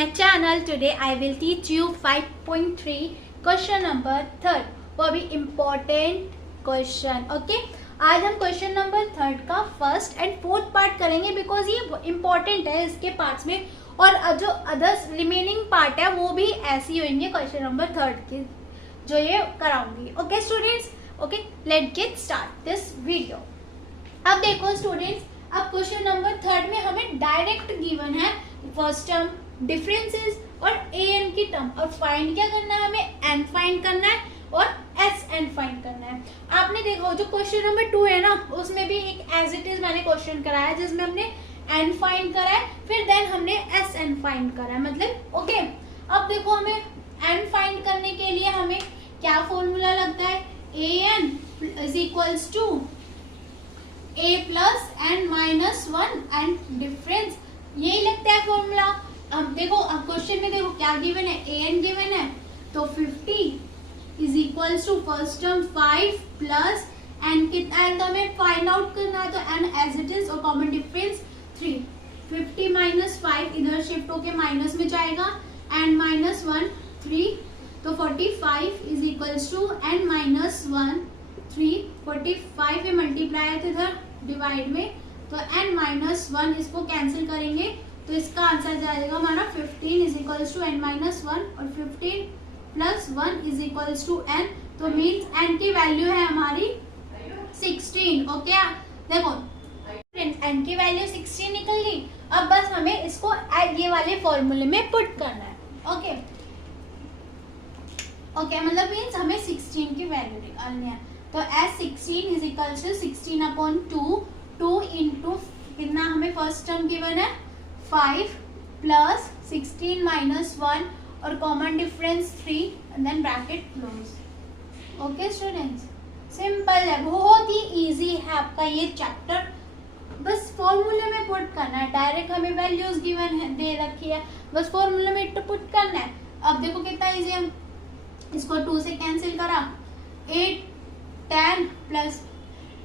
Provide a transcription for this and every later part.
my channel. Today I will teach you 5.3 question number 3rd. वो भी important question. Okay. आज हम question number 3rd का first and fourth part करेंगे because ये इम्पोर्टेंट है इसके पार्ट्स में, और जो अदर्स रिमेनिंग पार्ट है वो भी ऐसे ही होंगे क्वेश्चन नंबर 3rd के जो ये कराऊंगी. Okay students, okay let get start this video. अब देखो स्टूडेंट्स, अब क्वेश्चन नंबर 3rd में हमें डायरेक्ट गिवन है फर्स्ट टर्म, डिफरेंसेस और ए एन की टर्म, और फाइंड क्या करना है, हमें एन फाइंड करना है और एस एन फाइंड करना है. आपने देखो जो क्वेश्चन नंबर 2 है ना, उसमें भी एक एज इट इज मैंने क्वेश्चन कराया जिसमें हमने एन फाइंड करा है, फिर देन हमने एस एन फाइंड करा है, मतलब ओके. अब देखो हमें एन फाइंड करने के लिए हमें क्या फॉर्मूला लगता है, A N is equals to A plus N minus 1 and difference, यही लगता है फॉर्मूला. अब देखो, अब क्वेश्चन में देखो क्या गिवन है, ए एन गिवन है, तो 50 is equals to first term 5 plus n कितना है, तो हमें फाइंड आउट करना है, तो एन एज इट इज और कॉमन डिफरेंस 3. 50 माइनस 5 इधर शिफ्ट होके माइनस में जाएगा, एन माइनस 1 3, तो 45 is equals to n minus 1 3. 45 में मल्टीप्लाई है तो इधर डिवाइड में, तो n माइनस 1 इसको कैंसिल करेंगे तो इसका आंसर जाएगा हमारा 15 is equals to n minus 1 और 15 plus 1 is equals to n, तो मीन्स n की वैल्यू है हमारी 16. ओके देखो n की वैल्यू 16 निकल गई. अब बस हमें इसको ये वाले फॉर्मूले में पुट करना है. ओके ओके, मतलब मीन्स हमें 16 की वैल्यू निकालनी है, तो S16 is equals to 16 upon 2 into कितना हमें फर्स्ट टर्म गिवन है 5 प्लस 16 माइनस 1 और common difference 3 and then bracket close. Okay students, simple है, बहुत ही इजी है आपका ये चैप्टर. बस फॉर्मूले में पुट करना है, डायरेक्ट हमें वैल्यूज गिवन है दे रखी है, बस फॉर्मूले में पुट करना है. अब देखो कितना इजी है, इसको 2 से कैंसिल करा, 8 10 प्लस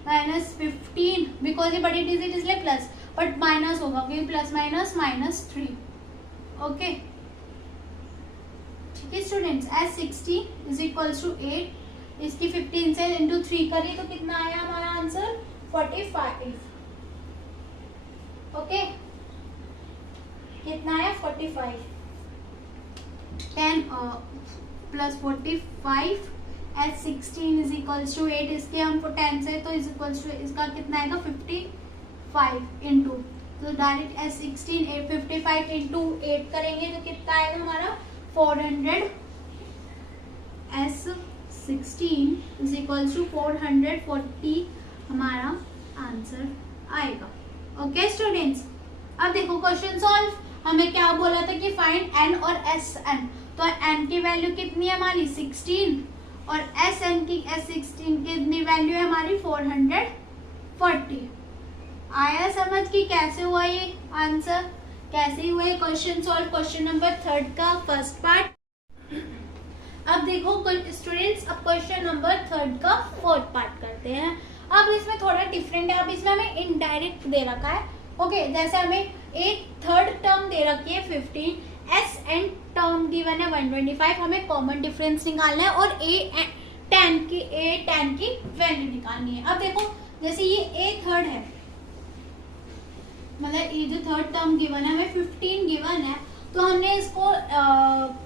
माइनस 15, बिकॉज ये बड़ी डिजिट इसलिए प्लस, बट माइनस होगा क्योंकि प्लस माइनस माइनस 3. ओके ठीक है students, S60 is equals to 8, इसकी 15 से इंटू 3 करी तो कितना आया हमारा आंसर 45. ओके कितना आया 45, 10 plus 45 S16 is equals to 8, इसके हम 10 से तो इज इक्वल्स टू इसका कितना आएगा 55 इंटू, तो डायरेक्ट S16 55 इंटू 8 करेंगे तो कितना आएगा हमारा 400. S16 इज इक्वल्स टू 440 हमारा आंसर आएगा. ओके स्टूडेंट्स, अब देखो क्वेश्चन सॉल्व. हमें क्या बोला था कि फाइंड n और Sn, तो n की वैल्यू कितनी है हमारी 16 और Sn की S16 की कितनी वैल्यू है हमारी 440. आया समझ कि कैसे हुआ ये आंसर, कैसे हुआ ये question solve, question number 3rd का फर्स्ट पार्ट. अब देखो स्टूडेंट्स, अब क्वेश्चन नंबर 3rd का फोर्थ पार्ट करते हैं. अब इसमें थोड़ा डिफरेंट है, अब इसमें हमें इनडायरेक्ट दे रखा है. ओके जैसे हमें एक थर्ड टर्म दे रखी है 15, एस एंड टर्म गिवन है 125, हमें कॉमन डिफरेंस निकालना है और ए टेन की वैल्यू निकालनी है. अब देखो जैसे ये ए थर्ड है, मतलब ये जो थर्ड टर्म गिवन है हमें 15 गिवन है, तो हमने इसको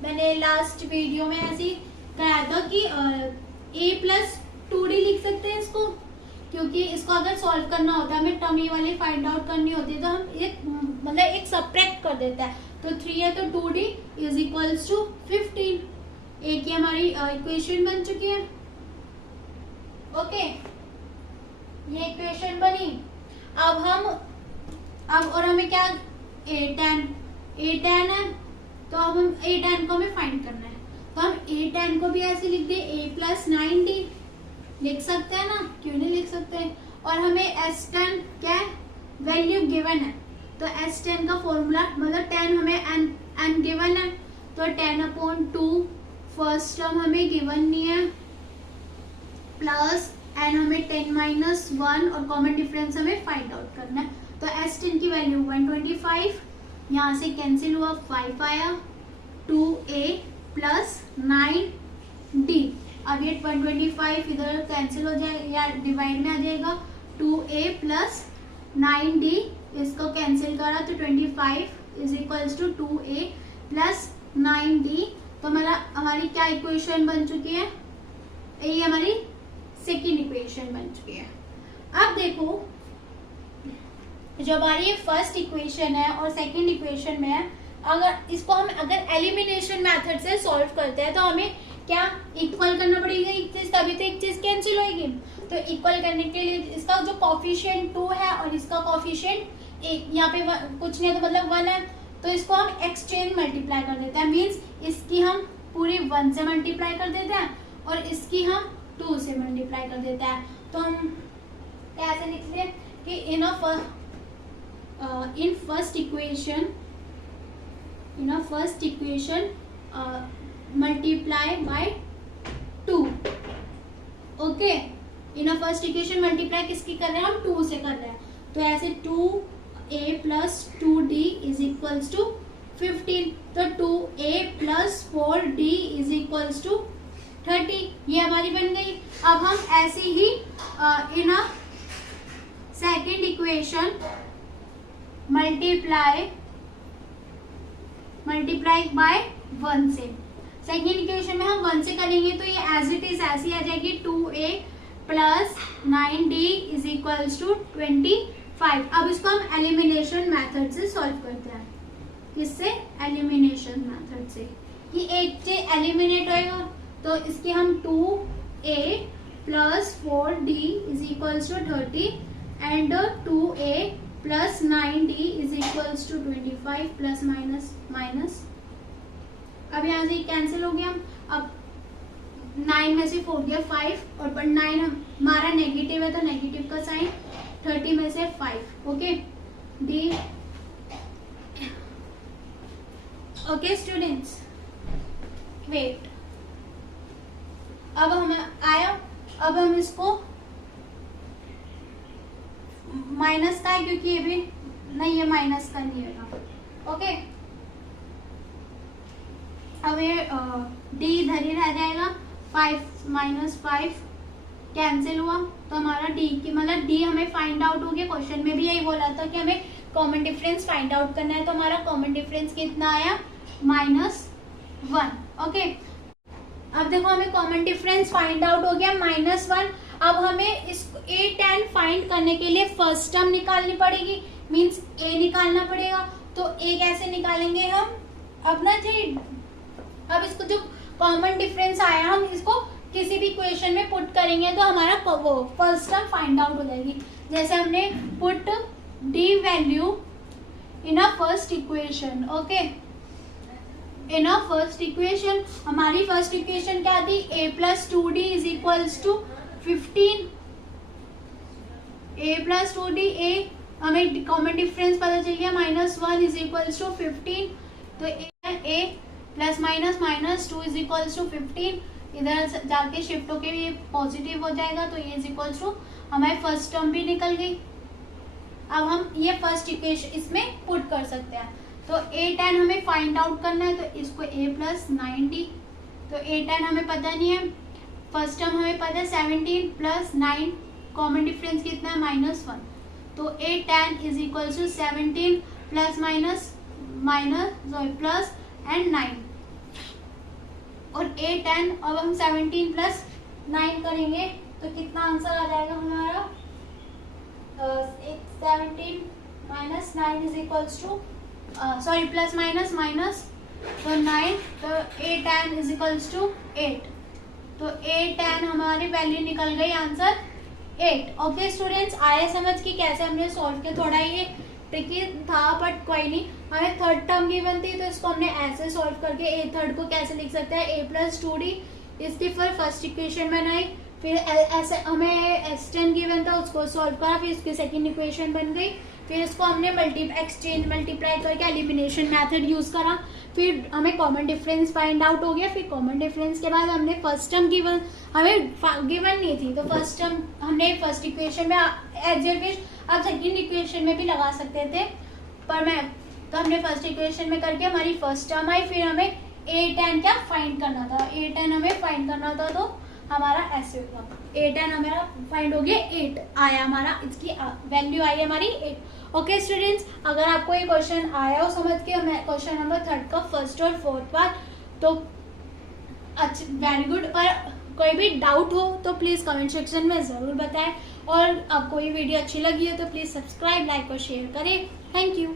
मैंने लास्ट वीडियो में ऐसे ही कराया था कि ए प्लस 2d लिख सकते हैं इसको, क्योंकि इसको अगर सॉल्व करना होता है हमें टर्म ये वाली फाइंड आउट करनी होती है, तो हम एक मतलब एक सबट्रैक्ट कर देता है, तो 3 है तो 2d इज इक्वल्स टू 15. एक ही हमारी इक्वेशन बन चुकी है. ओके ये इक्वेशन बनी. अब और हमें क्या a10 है, तो अब हम a10 को हमें फाइंड करना है, तो हम a10 को भी ऐसे लिख दे a प्लस 9d लिख सकते हैं ना, क्यों नहीं लिख सकते. और हमें S10 क्या वैल्यू गिवन है, तो S10 का फॉर्मूला मतलब 10 हमें n गिवन है, तो 10 अपॉन 2 फर्स्ट टर्म हमें गिवन नहीं है, प्लस n हमें 10 माइनस 1 और कॉमन डिफरेंस हमें फाइंड आउट करना है, तो S10 की वैल्यू 125 यहाँ से कैंसिल हुआ, 5 आया, 2a प्लस 9d। अब ये 125 इधर कैंसिल हो जाएगा या डिवाइड में आ जाएगा, 2a प्लस 9d, इसको कैंसिल करा तो 25 is equals to 2a plus 9d। तो हमारी क्या इक्वेशन बन चुकी है, ये हमारी सेकेंड इक्वेशन बन चुकी है। अब देखो जो हमारी ये फर्स्ट इक्वेशन है और सेकेंड इक्वेशन में है, अगर इसको हम एलिमिनेशन मेथड से सॉल्व करते हैं तो हमें क्या इक्वल करना पड़ेगा एक चीज, तभी तो एक चीज कैंसिल होगी। तो इक्वल करने के लिए इसका जो कॉफिशिएंट 2 है और इसका कॉफिशिएंट 1, यहाँ पे कुछ नहीं है तो मतलब 1 है, तो इसको हम एक्सचेंज मल्टीप्लाई कर देते हैं। मीन्स इसकी हम पूरी 1 से मल्टीप्लाई कर देते हैं और इसकी हम 2 से मल्टीप्लाई कर देते हैं। तो हम कैसे लिखते हैं कि in first equation multiply bye 2। Okay, in first equation multiply किसकी कर रहे हैं, हम 2 से कर रहे हैं। तो ऐसे 2a plus 2d is equals to 15। तो 2a plus 4d is equals to 30, ये हमारी बन गई। अब हम ऐसे ही in second equation multiply by 1 से। सेकेंड इक्वेशन में हम 1 से करेंगे तो ये एज इट इज ऐसी आ जाएगी, 2a plus 9d is equals to 25। अब इसको हम एलिमिनेशन मेथड से सॉल्व करते हैं। किससे, एलिमिनेशन मेथड से, कि एक से एलिमिनेट होएगा तो इसकी हम 2a plus 4d is equals to 30 and 2a plus 9d is equals to 25 plus minus. अब यहाँ से कैंसिल हो गया। अब 9 में से 4 गया 5 और 9 हमारा नेगेटिव है तो नेगेटिव का साइन, 30 में से 5। Okay D. Okay students, wait, अब हमें आया, अब हम इसको माइनस का है क्योंकि ये भी नहीं, ये माइनस का नहीं है। ओके, अब ये d इधर ही रह जाएगा, 5 माइनस 5 कैंसिल हुआ तो हमारा d की मतलब d हमें फाइंड आउट हो गया। क्वेश्चन में भी यही बोला था कि हमें कॉमन डिफरेंस फाइंड आउट करना है, तो हमारा कॉमन डिफरेंस कितना आया, -1। ओके, अब देखो हमें कॉमन डिफरेंस फाइंड आउट हो गया -1। अब हमें इस a tan फाइंड करने के लिए फर्स्ट टर्म निकालनी पड़ेगी, मींस a निकालना पड़ेगा। तो a कैसे निकालेंगे हम, अपना अब इसको जो कॉमन डिफरेंस आया हम इसको किसी भी इक्वेशन में पुट करेंगे तो हमारा वो फर्स्ट टर्म फाइंड आउट हो जाएगी। जैसे हमने put d value in a first equation. Okay, in a first equation, हमारी फर्स्ट इक्वेशन क्या थी, a plus 2d is equals to 15। a plus 2d, a हमें कॉमन डिफरेंस पता चल गया, -1 इज इक्वल्स टू 15। तो a plus minus 2 is equals to 15, इधर जाके शिफ्ट होके ये पॉजिटिव हो जाएगा तो ये इज इक्वल्स टू, हमारी फर्स्ट टर्म भी निकल गई। अब हम ये फर्स्ट इक्वेशन इसमें पुट कर सकते हैं। तो a tan हमें फाइंड आउट करना है तो इसको a प्लस 9d, तो a tan हमें पता नहीं है, फर्स्ट टर्म हमें पता है 17 प्लस 9, कॉमन डिफरेंस कितना है, -1। तो a tan is equals to 17 plus plus and 9, और a tan अब हम 17 प्लस 9 करेंगे तो कितना आंसर आ जाएगा हमारा, 17 minus 9 is equals to sorry plus minus तो 9, तो a tan is equals to 8। तो a tan हमारी वैल्यू निकल गई आंसर 8। ओके स्टूडेंट्स, आए समझ कि कैसे हमने सॉल्व किया। थोड़ा ये ट्रिकी था बट कोई नहीं। हमें थर्ड टर्म गिवन थी तो इसको हमने ऐसे सॉल्व करके a थर्ड को कैसे लिख सकते हैं, a प्लस 2d, इसकी फिर फर्स्ट इक्वेशन बनाई, फिर ऐसे हमें s10 गिवन था उसको सॉल्व करा, फिर इसकी सेकंड इक्वेशन बन गई, फिर इसको हमने एक्सचेंज मल्टीप्लाई करके एलिमिनेशन मेथड यूज़ करा, फिर हमें कॉमन डिफरेंस फाइंड आउट हो गया। फिर कॉमन डिफरेंस के बाद हमने फर्स्ट टर्म गिवन, हमें गिवन नहीं थी तो फर्स्ट टर्म हमने फर्स्ट इक्वेशन में एग्जिट, आप सेकंड इक्वेशन में भी लगा सकते थे, पर मैं तो हमने फर्स्ट इक्वेशन में करके हमारी फर्स्ट टर्म आई, फिर हमें ए टेन क्या फाइंड करना था, ए टेन हमें फाइंड करना था, तो हमारा ऐसे होगा, ए टेन हमारा फाइंड हो गया 8 आया हमारा, इसकी वैल्यू आई हमारी 8। ओके स्टूडेंट्स, अगर आपको ये क्वेश्चन आया हो समझ के, हमें क्वेश्चन नंबर 3 का फर्स्ट और फोर्थ पार्ट, तो अच्छा वेरी गुड। पर कोई भी डाउट हो तो प्लीज़ कमेंट सेक्शन में ज़रूर बताएं, और आपको ये वीडियो अच्छी लगी है तो प्लीज़ सब्सक्राइब, लाइक और शेयर करें। Thank you.